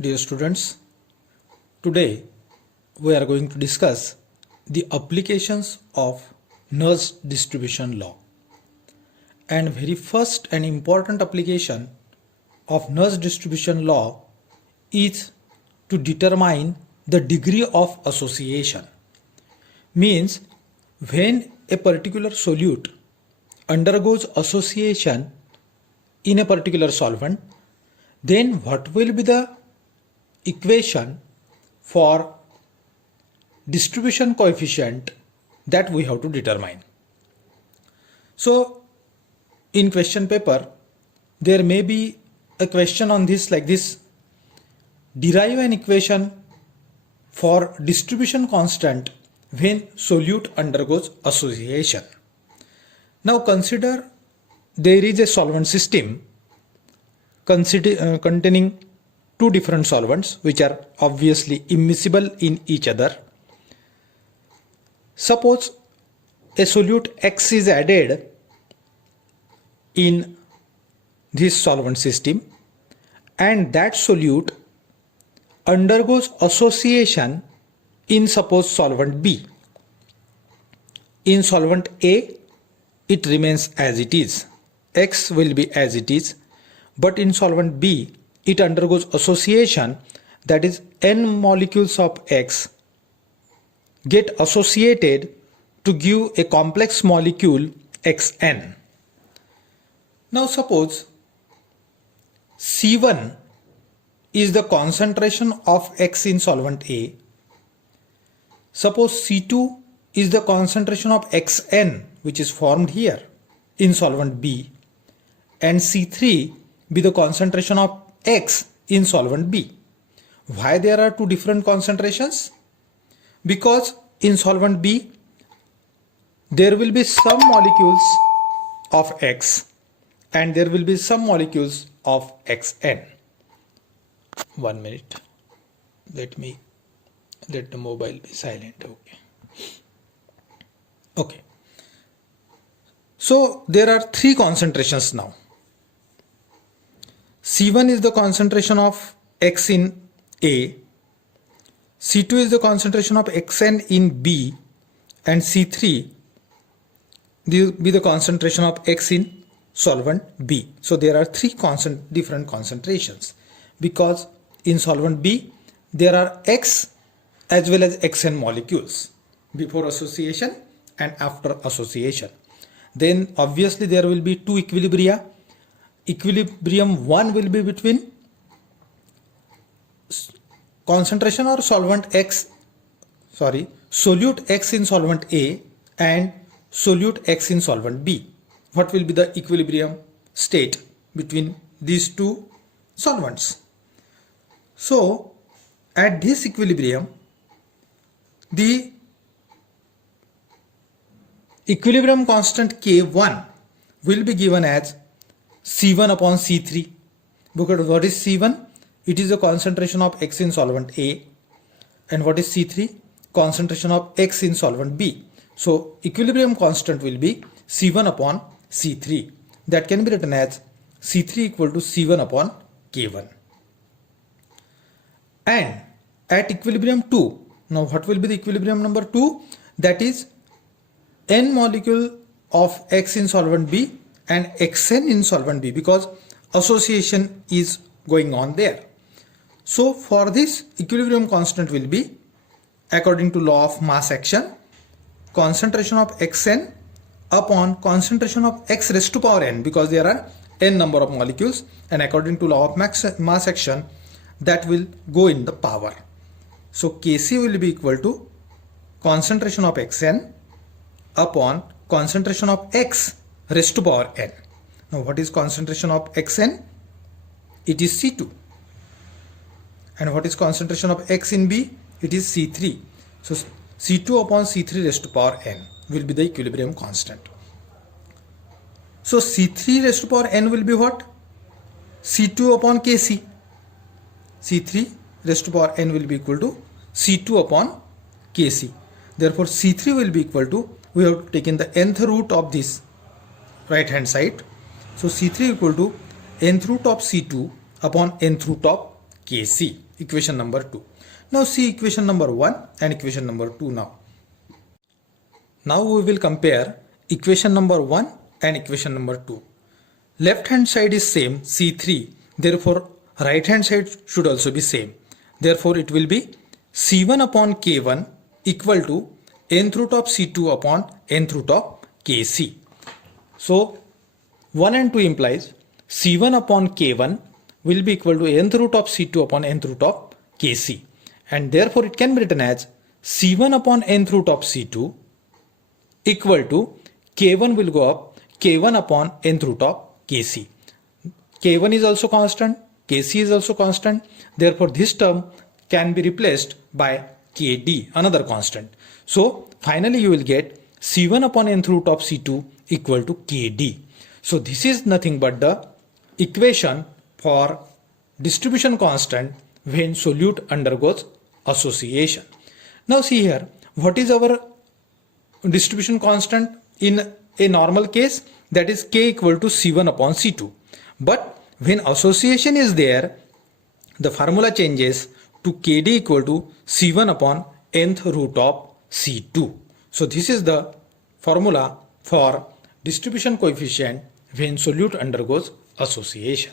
Dear students, today we are going to discuss the applications of Nernst distribution law. And very first and important application of Nernst distribution law is to determine the degree of association. Means when a particular solute undergoes association in a particular solvent, then what will be the equation for distribution coefficient that we have to determine. So in question paper there may be a question on this like this: derive an equation for distribution constant when solute undergoes association. Now consider there is a solvent system containing two different solvents which are obviously immiscible in each other. Suppose a solute X is added in this solvent system and that solute undergoes association in suppose solvent B. In solvent A it remains as it is, X will be as it is, but in solvent B it undergoes association, that is n molecules of X get associated to give a complex molecule Xn. Now suppose C1 is the concentration of X in solvent A. Suppose C2 is the concentration of Xn which is formed here in solvent B, and C3 be the concentration of X in solvent B. Why there are two different concentrations? Because in solvent B there will be some molecules of X and there will be some molecules of Xn. 1 minute. Let the mobile be silent. Okay. So there are three concentrations now. C1 is the concentration of X in A, C2 is the concentration of Xn in B, and C3 will be the concentration of X in solvent B. So there are three different concentrations because in solvent B there are X as well as Xn molecules before association and after association. Then obviously there will be two equilibria. Equilibrium 1 will be between concentration or solute X in solvent A and solute X in solvent B. What will be the equilibrium state between these two solvents? So at this equilibrium, the equilibrium constant K1 will be given as C1 upon C3. Because what is C1? It is the concentration of X in solvent A. And what is C3? Concentration of X in solvent B. So equilibrium constant will be C1 upon C3. That can be written as C3 equal to C1 upon K1. And at equilibrium 2, now what will be the equilibrium number 2? That is n molecule of X in solvent B and Xn in solvent B, because association is going on there. So for this, equilibrium constant will be, according to law of mass action, concentration of Xn upon concentration of X raised to power n, because there are n number of molecules, and according to law of mass action that will go in the power. So Kc will be equal to concentration of Xn upon concentration of X raised to power n. Now what is concentration of Xn? It is C2. And what is concentration of X in B? It is C3. So C2 upon C3 raised to power n will be the equilibrium constant. So C3 raised to power n will be what? C2 upon Kc. C3 raised to power n will be equal to C2 upon Kc. Therefore C3 will be equal to, we have taken the nth root of this right hand side. So C3 equal to nth root of C2 upon nth root of Kc equation number 2. Now see equation number 1 and equation number 2 now. Now we will compare equation number 1 and equation number 2. Left hand side is same C3, therefore right hand side should also be same. Therefore it will be C1 upon K1 equal to nth root of C2 upon nth root of Kc. So 1 and 2 implies C1 upon K1 will be equal to nth root of C2 upon nth root of Kc, and therefore it can be written as C1 upon nth root of C2 equal to K1 will go up K1 upon nth root of Kc. K1 is also constant, Kc is also constant, therefore this term can be replaced by Kd, another constant. So finally you will get C1 upon nth root of C2 equal to Kd. So this is nothing but the equation for distribution constant when solute undergoes association. Now see here, what is our distribution constant in a normal case? That is K equal to C1 upon C2. But when association is there, the formula changes to Kd equal to C1 upon nth root of C2. So this is the formula for distribution coefficient when solute undergoes association.